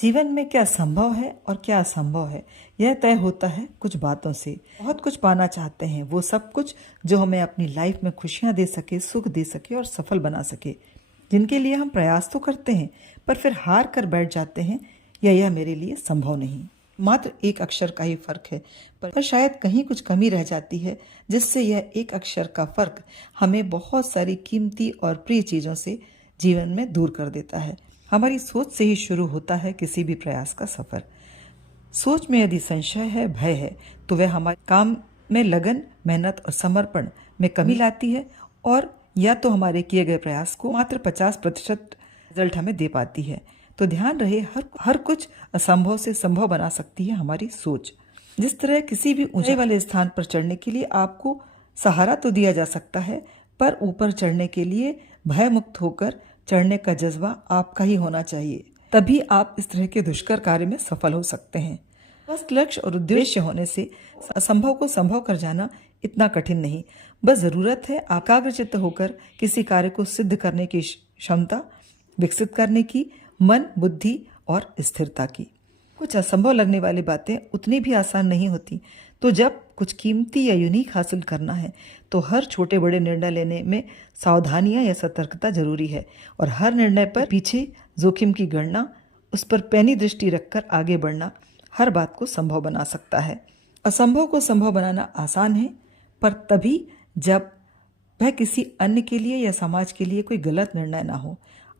जीवन में क्या संभव है और क्या असंभव है, यह तय होता है कुछ बातों से। बहुत कुछ पाना चाहते हैं, वो सब कुछ जो हमें अपनी लाइफ में खुशियां दे सके, सुख दे सके और सफल बना सके, जिनके लिए हम प्रयास तो करते हैं पर फिर हार कर बैठ जाते हैं या यह मेरे लिए संभव नहीं। मात्र एक अक्षर का ही फर्क है, पर शायद कहीं कुछ कमी रह जाती है, जिससे यह एक अक्षर का फर्क हमें बहुत सारी कीमती और प्रिय चीज़ों से जीवन में दूर कर देता है। हमारी सोच से ही शुरू होता है किसी भी प्रयास का सफर। सोच में यदि संशय है, भय है, तो वह हमारे काम में लगन, मेहनत और समर्पण में कमी लाती है और या तो हमारे किए गए प्रयास को मात्र 50% रिजल्ट हमें दे पाती है। तो ध्यान रहे, हर कुछ असंभव से संभव बना सकती है हमारी सोच। जिस तरह किसी भी ऊंचाई वाले स्थान पर चढ़ने के लिए आपको सहारा तो दिया जा सकता है, पर ऊपर चढ़ने के लिए भय मुक्त होकर चढ़ने का जज्बा आपका ही होना चाहिए। तभी आप इस तरह के दुष्कर कार्य में सफल हो सकते हैं। बस लक्ष्य और उद्देश्य होने से असंभव को संभव कर जाना इतना कठिन नहीं। बस जरूरत है एकाग्रचित्त होकर किसी कार्य को सिद्ध करने की क्षमता विकसित करने की, मन, बुद्धि और स्थिरता की। कुछ असंभव लगने वाली बातें उतनी भी आसान नहीं होती। तो जब कुछ कीमती या यूनिक हासिल करना है तो हर छोटे बड़े निर्णय लेने में सावधानियां या सतर्कता जरूरी है, और हर निर्णय पर पीछे जोखिम की गणना, उस पर पैनी दृष्टि रखकर आगे बढ़ना हर बात को संभव बना सकता है। असंभव को संभव बनाना आसान है, पर तभी जब वह किसी अन्य के लिए या समाज के लिए कोई गलत निर्णय ना हो।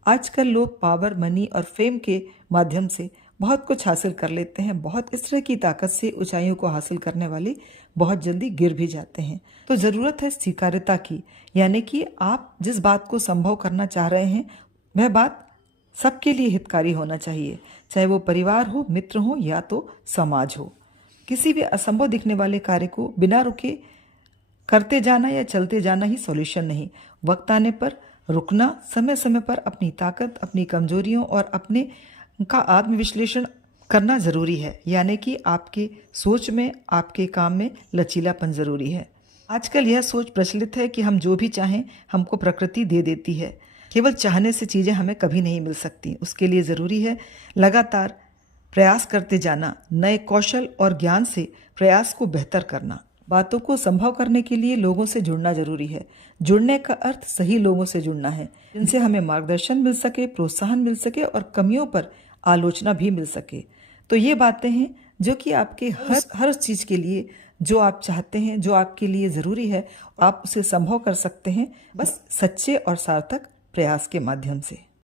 आजकल लोग पावर, मनी और फेम के माध्यम से बहुत कुछ हासिल कर लेते हैं। बहुत इस तरह की ताकत से ऊंचाइयों को हासिल करने वाले बहुत जल्दी गिर भी जाते हैं। तो ज़रूरत है स्वीकार्यता की, यानी कि आप जिस बात को संभव करना चाह रहे हैं वह बात सबके लिए हितकारी होना चाहिए, चाहे वो परिवार हो, मित्र हो या तो समाज हो। किसी भी असंभव दिखने वाले कार्य को बिना रुके करते जाना या चलते जाना ही सॉल्यूशन नहीं। वक्त आने पर रुकना, समय समय पर अपनी ताकत, अपनी कमजोरियों और अपने का आत्मविश्लेषण करना जरूरी है, यानी कि आपके सोच में, आपके काम में लचीलापन जरूरी है। आजकल यह सोच प्रचलित है कि हम जो भी चाहें हमको प्रकृति दे देती है। केवल चाहने से चीज़ें हमें कभी नहीं मिल सकती। उसके लिए ज़रूरी है लगातार प्रयास करते जाना, नए कौशल और ज्ञान से प्रयास को बेहतर करना। बातों को संभव करने के लिए लोगों से जुड़ना जरूरी है। जुड़ने का अर्थ सही लोगों से जुड़ना है, जिनसे हमें मार्गदर्शन मिल सके, प्रोत्साहन मिल सके और कमियों पर आलोचना भी मिल सके। तो ये बातें हैं जो कि आपके हर चीज़ के लिए, जो आप चाहते हैं, जो आपके लिए ज़रूरी है, आप उसे संभव कर सकते हैं बस सच्चे और सार्थक प्रयास के माध्यम से।